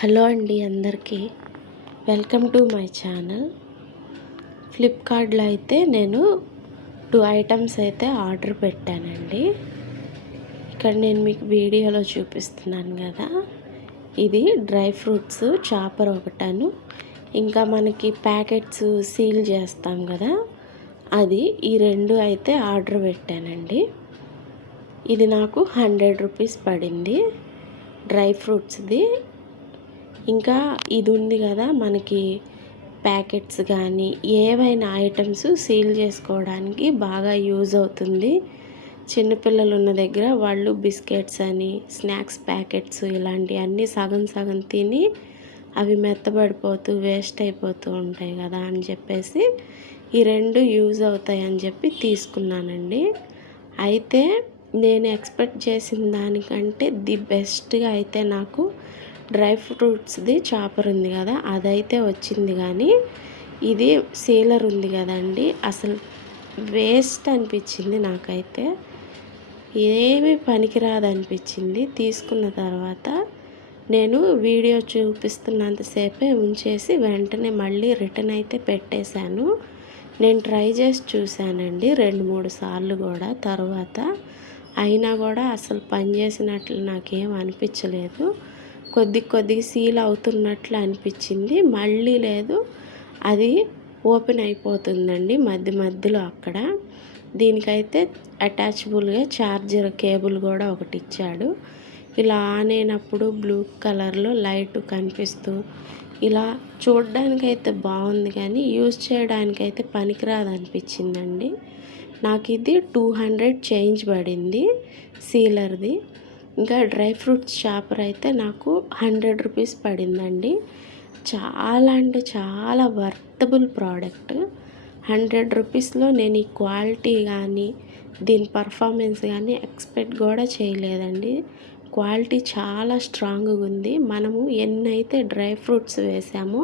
Hello అండి అందరికీ. Welcome to my channel. ఫ్లిప్కార్ట్లో అయితే నేను టూ ఐటమ్స్ అయితే ఆర్డర్ పెట్టానండి. ఇక్కడ నేను మీకు వీడియోలో చూపిస్తున్నాను కదా. ఇది డ్రై ఫ్రూట్స్ చాపర్ ఒకటాను. ఇంకా మనకి ప్యాకెట్స్ సీల్ చేస్తాం కదా. అది ఈ రెండు అయితే ఆర్డర్ పెట్టానండి. ఇది నాకు హండ్రెడ్ రూపీస్ పడింది. డ్రై ఫ్రూట్స్ది. ఇంకా ఇది ఉంది కదా మనకి ప్యాకెట్స్ కానీ ఏవైనా ఐటమ్స్ సీల్ చేసుకోవడానికి బాగా యూజ్ అవుతుంది. చిన్నపిల్లలు ఉన్న దగ్గర వాళ్ళు బిస్కెట్స్ అని స్నాక్స్ ప్యాకెట్స్ ఇలాంటివన్నీ సగం సగం తిని అవి మెత్తబడిపోతూ వేస్ట్ అయిపోతూ ఉంటాయి కదా అని చెప్పేసి ఈ రెండు యూజ్ అవుతాయి అని చెప్పి తీసుకున్నానండి. అయితే నేను ఎక్స్పెక్ట్ చేసిన దానికంటే ది బెస్ట్గా అయితే నాకు డ్రై ఫ్రూట్స్ది చాపర్ ఉంది కదా అదైతే వచ్చింది కానీ ఇది సీలర్ ఉంది కదండి. అసలు వేస్ట్ అనిపించింది నాకైతే. ఏమీ పనికిరాదు అనిపించింది తీసుకున్న తర్వాత నేను వీడియో చూపిస్తున్నంతసేపే ఉంచేసి వెంటనే మళ్ళీ రిటర్న్ అయితే పెట్టేశాను. నేను ట్రై చేసి చూశానండి రెండు మూడు సార్లు కూడా. తర్వాత అయినా కూడా అసలు పనిచేసినట్లు నాకేం అనిపించలేదు. కొద్ది కొద్దిగా సీల్ అవుతున్నట్లు అనిపించింది. మళ్ళీ లేదు. అది ఓపెన్ అయిపోతుందండి మధ్య మధ్యలో అక్కడ. దీనికైతే అటాచబుల్గా ఛార్జర్ కేబుల్ కూడా ఒకటి ఇచ్చాడు. ఇలా ఆన్ అయినప్పుడు బ్లూ కలర్లో లైట్ కనిపిస్తూ ఇలా చూడడానికైతే బాగుంది కానీ యూజ్ చేయడానికైతే పనికిరాదు అనిపించిందండి నాకు ఇది టూ హండ్రెడ్ చేంజ్ పడింది సీలర్ది. ఇంకా డ్రై ఫ్రూట్స్ షాపర్ అయితే నాకు హండ్రెడ్ రూపీస్ పడిందండి. చాలా అంటే చాలా వర్తబుల్ ప్రోడక్ట్. హండ్రెడ్ రూపీస్లో నేను ఈ క్వాలిటీ కానీ దీని పర్ఫార్మెన్స్ కానీ ఎక్స్పెక్ట్ కూడా చేయలేదండి. క్వాలిటీ చాలా స్ట్రాంగ్గా ఉంది. మనము ఎన్నైతే డ్రై ఫ్రూట్స్ వేసామో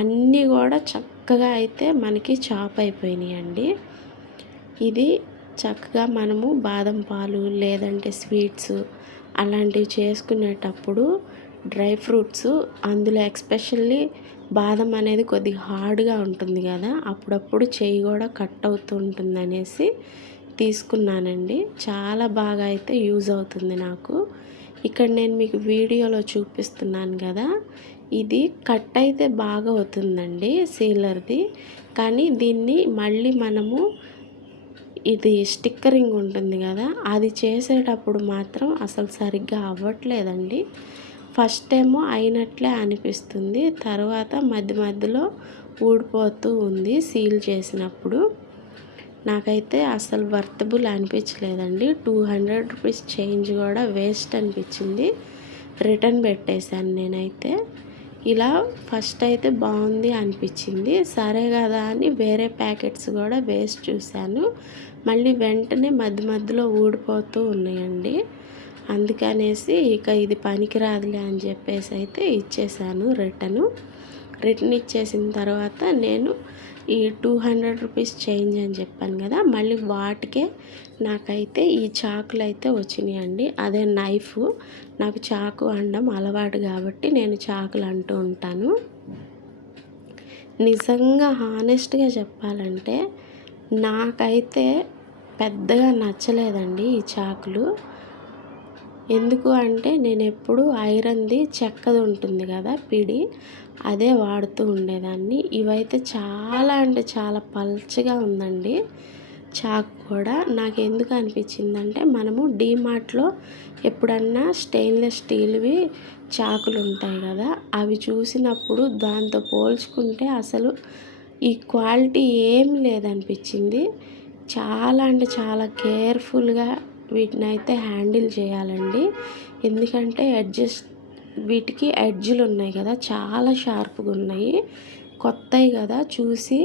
అన్నీ కూడా చక్కగా అయితే మనకి చాప్ అయిపోయినాయి అండి ఇది చక్కగా మనము బాదం పాలు లేదంటే స్వీట్స్ అలాంటివి చేసుకునేటప్పుడు డ్రై ఫ్రూట్స్ అందులో ఎక్స్పెషల్లీ బాదం అనేది కొద్దిగా హార్డ్గా ఉంటుంది కదా అప్పుడప్పుడు చెయ్యి కూడా కట్ అవుతూ ఉంటుంది అనేసి తీసుకున్నానండి. చాలా బాగా అయితే యూజ్ అవుతుంది నాకు. ఇక్కడ నేను మీకు వీడియోలో చూపిస్తున్నాను కదా ఇది కట్ అయితే బాగా అవుతుందండి సీలర్ది కానీ దీన్ని మళ్ళీ మనము ఇది స్టిక్కరింగ్ ఉంటుంది కదా అది చేసేటప్పుడు మాత్రం అసలు సరిగ్గా అవ్వట్లేదండి. ఫస్ట్ ఏమో అయినట్లే అనిపిస్తుంది తర్వాత మధ్య మధ్యలో ఊడిపోతూ ఉంది సీల్ చేసినప్పుడు. నాకైతే అసలు వర్తబుల్ అనిపించలేదండి. టూ హండ్రెడ్ రూపీస్ చేంజ్ కూడా వేస్ట్ అనిపించింది. రిటర్న్ పెట్టేశాను నేనైతే. ఇలా ఫస్ట్ అయితే బాగుంది అనిపించింది. సరే కదా అని వేరే ప్యాకెట్స్ కూడా వేస్ట్ చూశాను. మళ్ళీ వెంటనే మధ్య మధ్యలో ఊడిపోతూ ఉన్నాయండి. అందుకనేసి ఇక ఇది పనికిరాదులే అని చెప్పేసి అయితే ఇచ్చేసాను రిటర్ను రిటర్న్ ఇచ్చేసిన తర్వాత నేను ఈ టూ హండ్రెడ్ రూపీస్ చేంజ్ అని చెప్పాను కదా మళ్ళీ వాటికే నాకైతే ఈ చాకులు అయితే వచ్చినాయండి అదే నైఫ్ నాకు చాకు అనడం అలవాటు కాబట్టి నేను చాకులు అంటూ ఉంటాను. నిజంగా హానెస్ట్గా చెప్పాలంటే నాకైతే పెద్దగా నచ్చలేదండి ఈ చాకులు. ఎందుకు అంటే నేను ఎప్పుడు ఐరన్ది చెక్కది ఉంటుంది కదా పిడి అదే వాడుతూ ఉండేదాన్ని. ఇవైతే చాలా అంటే చాలా పల్చగా ఉందండి. చాకు కూడా నాకు ఎందుకు అనిపించిందంటే మనము డీమార్ట్లో ఎప్పుడన్నా స్టెయిన్లెస్ స్టీల్వి చాకులు ఉంటాయి కదా అవి చూసినప్పుడు దాంతో పోల్చుకుంటే అసలు ఈ క్వాలిటీ ఏం లేదనిపించింది. చాలా అంటే చాలా కేర్ఫుల్గా వీటిని అయితే హ్యాండిల్ చేయాలండి. ఎందుకంటే అడ్జస్ట్ వీటికి ఎడ్జ్లు ఉన్నాయి కదా చాలా షార్ప్గా ఉన్నాయి. కొత్తవి కదా చూసి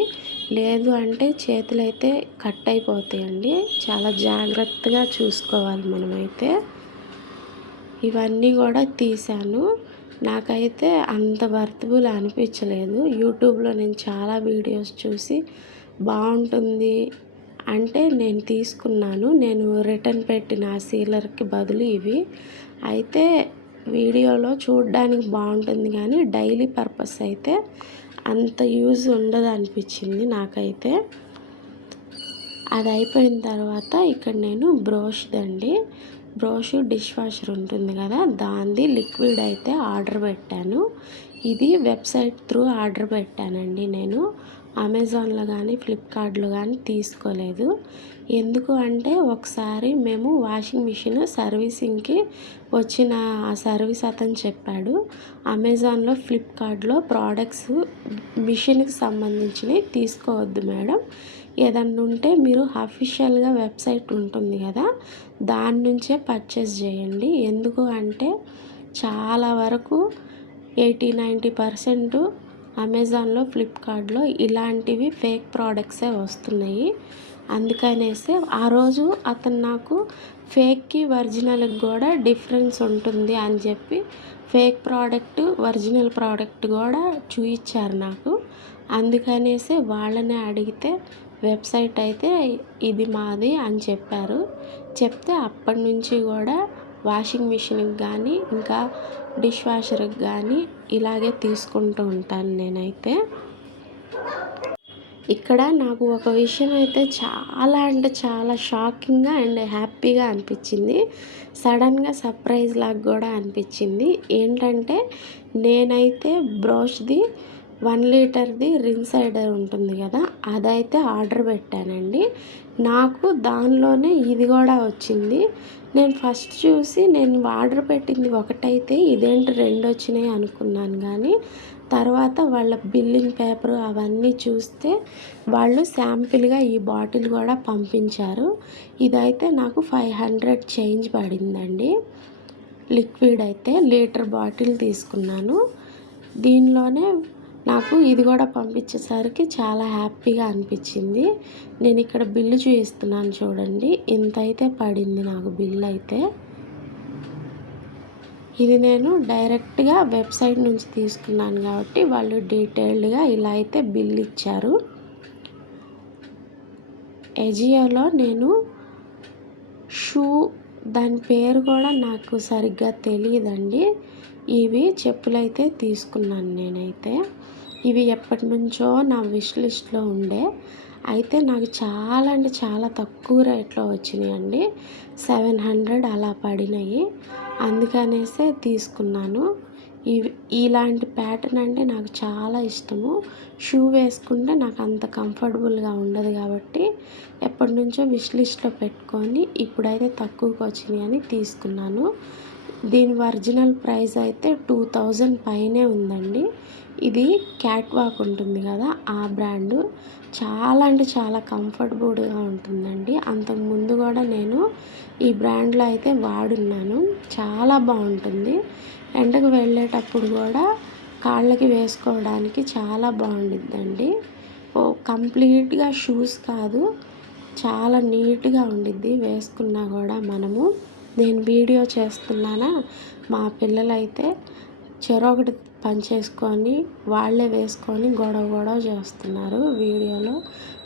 లేదు అంటే చేతులు అయితే కట్ అయిపోతాయండి. చాలా జాగ్రత్తగా చూసుకోవాలి మనమైతే. ఇవన్నీ కూడా తీసాను నాకైతే అంత వర్తబుల్ అనిపించలేదు. యూట్యూబ్లో నేను చాలా వీడియోస్ చూసి బాగుంటుంది అంటే నేను తీసుకున్నాను. నేను రిటర్న్ పెట్టిన సీలర్కి బదులు ఇవి. అయితే వీడియోలో చూడడానికి బాగుంటుంది కానీ డైలీ పర్పస్ అయితే అంత యూజ్ ఉండదు అనిపించింది నాకైతే. అది అయిపోయిన తర్వాత ఇక్కడ నేను బ్రోష్ దండి. బ్రోష్ డిష్ వాషర్ ఉంటుంది కదా దాంది లిక్విడ్ అయితే ఆర్డర్ పెట్టాను. ఇది వెబ్సైట్ త్రూ ఆర్డర్ పెట్టానండి నేను. అమెజాన్లో కానీ ఫ్లిప్కార్ట్లో కానీ తీసుకోలేదు. ఎందుకు అంటే ఒకసారి మేము వాషింగ్ మిషన్ సర్వీసింగ్కి వచ్చిన ఆ సర్వీస్ అతను చెప్పాడు అమెజాన్లో ఫ్లిప్కార్ట్లో ప్రోడక్ట్స్ మిషన్కి సంబంధించినవి తీసుకోవద్దు మేడం. ఏదన్నా ఉంటే మీరు అఫీషియల్గా వెబ్సైట్ ఉంటుంది కదా దాని నుంచే పర్చేస్ చేయండి. ఎందుకు అంటే చాలా వరకు ఎయిటీ నైంటీ పర్సెంట్ అమెజాన్లో ఫ్లిప్కార్ట్లో ఇలాంటివి ఫేక్ ప్రోడక్ట్సే వస్తున్నాయి. అందుకనేసి ఆ రోజు అతను నాకు ఫేక్కి ఒరిజినల్కి కూడా డిఫరెన్స్ ఉంటుంది అని చెప్పి ఫేక్ ప్రోడక్ట్ ఒరిజినల్ ప్రోడక్ట్ కూడా చూయించారు నాకు. అందుకనేసి వాళ్ళనే అడిగితే వెబ్సైట్ అయితే ఇది మాది అని చెప్పారు. చెప్తే అప్పటి నుంచి కూడా వాషింగ్ మిషన్కి కానీ ఇంకా డిష్ వాషర్కి కానీ ఇలాగే తీసుకుంటూ ఉంటాను నేనైతే. ఇక్కడ నాకు ఒక విషయం అయితే చాలా అంటే చాలా షాకింగ్గా అండ్ హ్యాపీగా అనిపించింది. సడన్గా సర్ప్రైజ్ లాగా కూడా అనిపించింది. ఏంటంటే నేనైతే బ్రష్ది వన్ లీటర్ది రిన్సైడర్ ఉంటుంది కదా అదైతే ఆర్డర్ పెట్టానండి. నాకు దానిలోనే ఇది కూడా వచ్చింది. నేను ఫస్ట్ చూసి నేను ఆర్డర్ పెట్టింది ఒకటైతే ఇదేంటి రెండు వచ్చినాయి అనుకున్నాను కానీ తర్వాత వాళ్ళ బిల్లింగ్ పేపర్ అవన్నీ చూస్తే వాళ్ళు శాంపిల్గా ఈ బాటిల్ కూడా పంపించారు. ఇదైతే నాకు ఫైవ్ హండ్రెడ్ చేంజ్ పడిందండి. లిక్విడ్ అయితే లీటర్ బాటిల్ తీసుకున్నాను. దీనిలోనే నాకు ఇది కూడా పంపించేసరికి చాలా హ్యాపీగా అనిపించింది. నేను ఇక్కడ బిల్లు చూపిస్తున్నాను చూడండి. ఇంత అయితే పడింది నాకు బిల్లు అయితే. ఇది నేను డైరెక్ట్గా వెబ్సైట్ నుంచి తీసుకున్నాను కాబట్టి వాళ్ళు డీటెయిల్డ్గా ఇలా అయితే బిల్ ఇచ్చారు. ఎజియోలో నేను షూ దాని పేరు కూడా నాకు సరిగ్గా తెలియదండి. ఇవి చెప్పులైతే తీసుకున్నాను నేనైతే. ఇవి ఎప్పటి నుంచో నా విష్ లిస్ట్లో ఉండే. అయితే నాకు చాలా అంటే చాలా తక్కువ రేట్లో వచ్చినాయండి. సెవెన్ హండ్రెడ్ అలా పడినాయి. అందుకనేసే తీసుకున్నాను. ఇవి ఇలాంటి ప్యాటర్న్ అంటే నాకు చాలా ఇష్టము. షూ వేసుకుంటే నాకు అంత కంఫర్టబుల్గా ఉండదు కాబట్టి ఎప్పటి నుంచో విష్ లిస్ట్లో పెట్టుకొని ఇప్పుడైతే తక్కువకి వచ్చినాయి అని తీసుకున్నాను. దీని ఒరిజినల్ ప్రైస్ అయితే టూ థౌజండ్ పైనే ఉందండి. ఇది క్యాట్ వాక్ ఉంటుంది కదా ఆ బ్రాండు. చాలా అంటే చాలా కంఫర్టబుల్గా ఉంటుందండి. అంతకుముందు కూడా నేను ఈ బ్రాండ్లో అయితే వాడున్నాను. చాలా బాగుంటుంది. ఎండకు వెళ్ళేటప్పుడు కూడా కాళ్ళకి వేసుకోవడానికి చాలా బాగుండిద్దండి. ఓ కంప్లీట్గా షూస్ కాదు చాలా నీట్గా ఉండిద్ది వేసుకున్నా కూడా మనము. నేను వీడియో చేస్తున్నానా? మా పిల్లలైతే చెరొకటి పని చేసుకొని వాళ్ళే వేసుకొని గొడవ గొడవ చేస్తున్నారు వీడియోలో.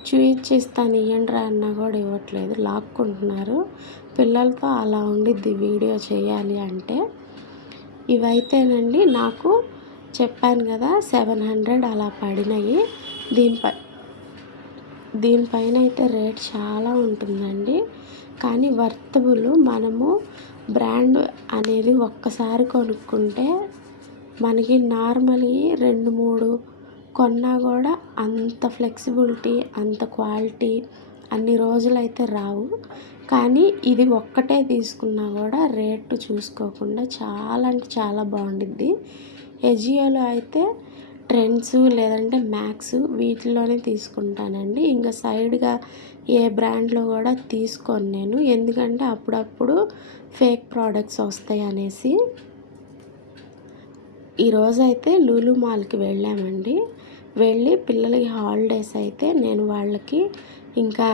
చూయించిస్తాను ఇవ్వండి అన్నా కూడా ఇవ్వట్లేదు లాక్కుంటున్నారు. పిల్లలతో అలా ఉండిద్ది వీడియో చేయాలి అంటే. ఇవైతేనండి నాకు చెప్పాను కదా సెవెన్ హండ్రెడ్ అలా పడినాయి. దీనిపై దీనిపైన అయితే రేట్ చాలా ఉంటుందండి. కానీ వర్తబుల్ మనము బ్రాండ్ అనేది ఒక్కసారి కొనుక్కుంటే మనకి నార్మల్గా రెండు మూడు కొన్నా కూడా అంత ఫ్లెక్సిబిలిటీ అంత క్వాలిటీ అన్ని రోజులైతే రావు. కానీ ఇది ఒక్కటే తీసుకున్నా కూడా రేటు చూసుకోకుండా చాలా అంటే చాలా బాగుండిద్ది. ఎజియోలో అయితే ట్రెండ్స్ లేదంటే మ్యాక్స్ వీటిలోనే తీసుకుంటానండి. ఇంకా సైడ్గా ఏ బ్రాండ్లో కూడా తీసుకోను నేను. ఎందుకంటే అప్పుడప్పుడు ఫేక్ ప్రోడక్ట్స్ వస్తాయి అనేసి. ఈరోజైతే లూలు మాల్కి వెళ్ళామండి. వెళ్ళి పిల్లలకి హాలిడేస్ అయితే నేను వాళ్ళకి ఇంకా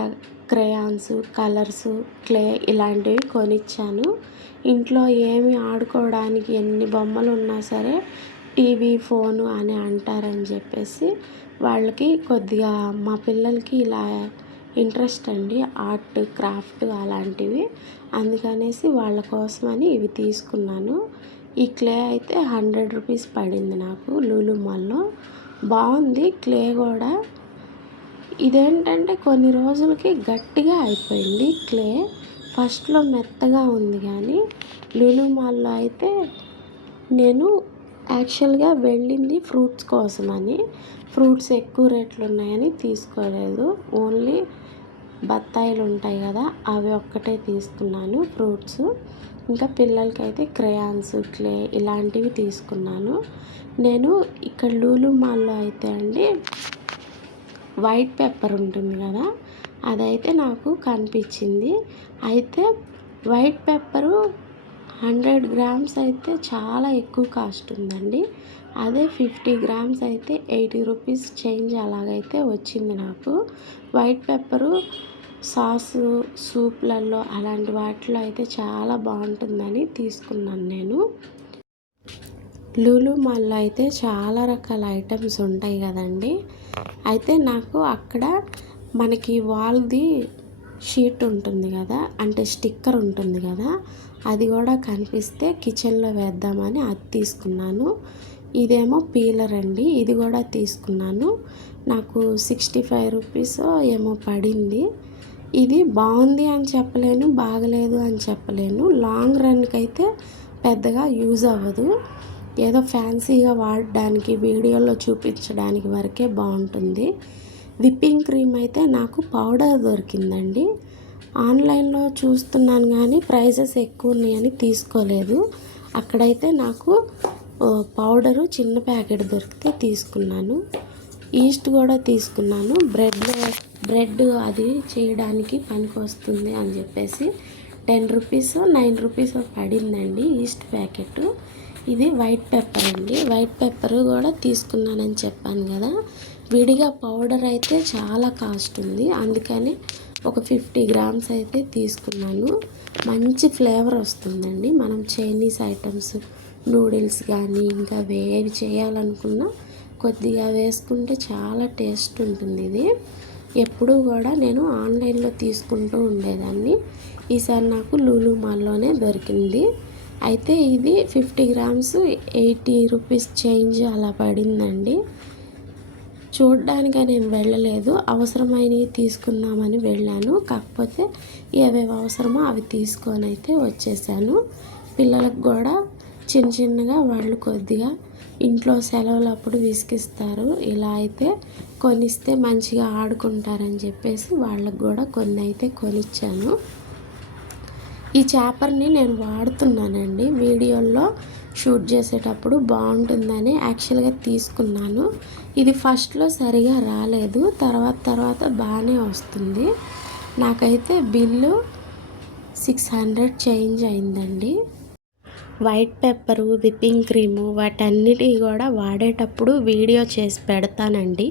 క్రేయాన్స్ కలర్స్ క్లే ఇలాంటివి కొనిచ్చాను. ఇంట్లో ఏమి ఆడుకోవడానికి ఎన్ని బొమ్మలు ఉన్నా సరే టీవీ ఫోను అని అంటారని చెప్పేసి వాళ్ళకి కొద్దిగా మా పిల్లలకి ఇలా ఇంట్రెస్ట్ అండి ఆర్ట్ క్రాఫ్ట్ అలాంటివి. అందుకనేసి వాళ్ళ కోసమని ఇవి తీసుకున్నాను. ఈ క్లే అయితే హండ్రెడ్ రూపీస్ పడింది నాకు లూలు మాల్లో. బాగుంది క్లే కూడా. ఇదేంటంటే కొన్ని రోజులకి గట్టిగా అయిపోయింది క్లే. ఫస్ట్లో మెత్తగా ఉంది కానీ లూలు మాల్లో అయితే నేను యాక్చువల్గా వెళ్ళింది ఫ్రూట్స్ కోసమని. ఫ్రూట్స్ ఎక్కువ రేట్లు ఉన్నాయని తీసుకోలేదు. ఓన్లీ బత్తాయిలు ఉంటాయి కదా అవి ఒక్కటే తీసుకున్నాను ఫ్రూట్స్. ఇంకా పిల్లలకైతే క్రయాన్స్ క్రేయాన్స్ క్లే ఇలాంటివి తీసుకున్నాను. నేను ఇక్కడ లూలు మాల్లో అయితే అండి వైట్ పెప్పర్ ఉంటుంది కదా అదైతే నాకు కనిపించింది. అయితే వైట్ పెప్పరు హండ్రెడ్ గ్రామ్స్ అయితే చాలా ఎక్కువ కాస్ట్ ఉందండి. అదే ఫిఫ్టీ గ్రామ్స్ అయితే ఎయిటీ రూపీస్ చేంజ్ అలాగైతే వచ్చింది నాకు. వైట్ పెప్పరు సాసు సూప్లలో అలాంటి వాటిలో అయితే చాలా బాగుంటుందని తీసుకున్నాను నేను. లూలు మాల్లో అయితే చాలా రకాల ఐటమ్స్ ఉంటాయి కదండి. అయితే నాకు అక్కడ మనకి వాల్ది షీట్ ఉంటుంది కదా అంటే స్టిక్కర్ ఉంటుంది కదా అది కూడా కనిపిస్తే కిచెన్లో వేద్దామని అది తీసుకున్నాను. ఇదేమో పీలర్ అండి ఇది కూడా తీసుకున్నాను. నాకు సిక్స్టీ ఫైవ్ రూపీస్ ఏమో పడింది. ఇది బాగుంది అని చెప్పలేను బాగలేదు అని చెప్పలేను. లాంగ్ రన్కి అయితే పెద్దగా యూజ్ అవ్వదు. ఏదో ఫ్యాన్సీగా వాడడానికి వీడియోలో చూపించడానికి వరకే బాగుంటుంది. విప్పింగ్ క్రీమ్ అయితే నాకు పౌడర్ దొరికిందండి. ఆన్లైన్లో చూస్తున్నాను కానీ ప్రైజెస్ ఎక్కువ ఉన్నాయని తీసుకోలేదు. అక్కడైతే నాకు పౌడరు చిన్న ప్యాకెట్ దొరికితే తీసుకున్నాను. ఈస్ట్ కూడా తీసుకున్నాను. బ్రెడ్ బ్రెడ్ అది చేయడానికి పనికి వస్తుంది అని చెప్పేసి టెన్ రూపీస్ నైన్ రూపీస్ పడిందండి ఈస్ట్ ప్యాకెట్. ఇది వైట్ పెప్పర్ అండి. వైట్ పెప్పర్ కూడా తీసుకున్నానని చెప్పాను కదా. విడిగా పౌడర్ అయితే చాలా కాస్ట్ ఉంది. అందుకని ఒక ఫిఫ్టీ గ్రామ్స్ అయితే తీసుకున్నాను. మంచి ఫ్లేవర్ వస్తుందండి. మనం చైనీస్ ఐటమ్స్ నూడిల్స్ కానీ ఇంకా వేవి చేయాలనుకున్నా కొద్దిగా వేసుకుంటే చాలా టేస్ట్ ఉంటుంది ఇది. ఎప్పుడూ కూడా నేను ఆన్లైన్లో తీసుకుంటూ ఉండేదాన్ని. ఈసారి నాకు లూలు మాల్లోనే దొరికింది. అయితే ఇది fifty grams eighty rupees change అలా పడిందండి. చూడడానికి నేను వెళ్ళలేదు. అవసరమైనవి తీసుకుందామని వెళ్ళాను. కాకపోతే ఏవేవి అవసరమో అవి తీసుకొని అయితే వచ్చేసాను. పిల్లలకు కూడా చిన్న చిన్నగా వాళ్ళు కొద్దిగా ఇంట్లో సెలవులు అప్పుడు విసిగిస్తారు. ఇలా అయితే కొనిస్తే మంచిగా ఆడుకుంటారని చెప్పేసి వాళ్ళకు కూడా కొన్ని అయితే కొనిచ్చాను. ఈ చేపర్ని నేను వాడుతున్నానండి. వీడియోల్లో షూట్ చేసేటప్పుడు బాగుంటుందని యాక్చువల్గా తీసుకున్నాను. ఇది ఫస్ట్లో సరిగా రాలేదు. తర్వాత తర్వాత బాగానే వస్తుంది. నాకైతే బిల్లు సిక్స్ హండ్రెడ్ చేంజ్ అయిందండి. వైట్ పెప్పరు విప్పింగ్ క్రీము వాటన్నిటి కూడా వాడేటప్పుడు వీడియో చేసి పెడతానండి.